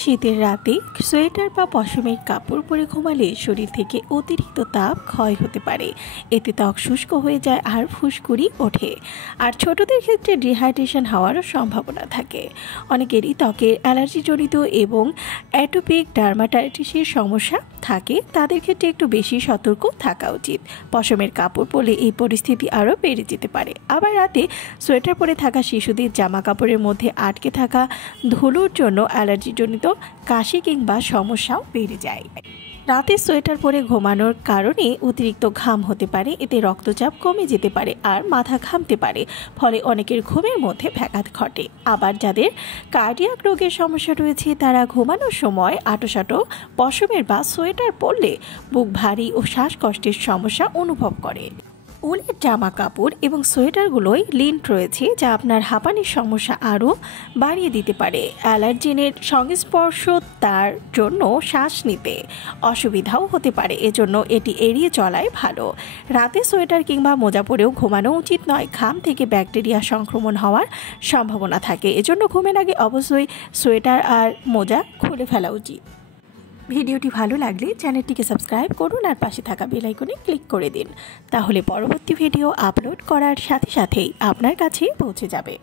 শীতের রাতে সোয়েটার বা পশমের কাপড় পরে ঘুমালে শরীর থেকে অতিরিক্ত তাপ ক্ষয় হতে পারে। এতে ত্বক শুষ্ক হয়ে যায় আর ফুসকুড়ি ওঠে। আর ছোটদের ক্ষেত্রে ডিহাইড্রেশন হওয়ারও সম্ভাবনা থাকে। অনেকেরই ত্বকের অ্যালার্জিজনিত এবং অ্যাটোপিক ডার্মাটাইটিসের সমস্যা থাকে, তাদের ক্ষেত্রে একটু বেশি সতর্ক থাকা উচিত। পশমের কাপড় পরলে এই পরিস্থিতি আরও বেড়ে যেতে পারে। আবার রাতে সোয়েটার পরে থাকা শিশুদের জামা কাপড়ের মধ্যে আটকে থাকা ধুলোর জন্য অ্যালার্জিজনিত কাশি কিংবা সমস্যাও বেড়ে যায়। রাতে সোয়েটার পরে ঘুমানোর কারণে অতিরিক্ত ঘাম হতে পারে, এতে রক্তচাপ কমে যেতে পারে আর মাথা ঘামতে পারে, ফলে অনেকের ঘুমের মধ্যে ব্যাঘাত ঘটে। আবার যাদের কার্ডিয়াক রোগের সমস্যা রয়েছে তারা ঘুমানোর সময় আঁটোসাঁটো পশমের বা সোয়েটার পরলে বুক ভারী ও শ্বাসকষ্টের সমস্যা অনুভব করে। উলের জামা কাপড় এবং সোয়েটারগুলোয় লিন্ট রয়েছে, যা আপনার হাঁপানির সমস্যা আরও বাড়িয়ে দিতে পারে। অ্যালার্জেনের সংস্পর্শ তার জন্য শ্বাস নিতে অসুবিধাও হতে পারে, এজন্য এটি এড়িয়ে চলাই ভালো। রাতে সোয়েটার কিংবা মোজা পরেও ঘুমানো উচিত নয়, ঘাম থেকে ব্যাকটেরিয়া সংক্রমণ হওয়ার সম্ভাবনা থাকে। এজন্য ঘুমের আগে অবশ্যই সোয়েটার আর মোজা খুলে ফেলা উচিত। ভিডিওটি ভালো লাগলে চ্যানেলটিকে সাবস্ক্রাইব করুন আর পাশে থাকা বেল আইকনে ক্লিক করে দিন, তাহলে পরবর্তী ভিডিও আপলোড করার সাথে সাথেই আপনার কাছে পৌঁছে যাবে।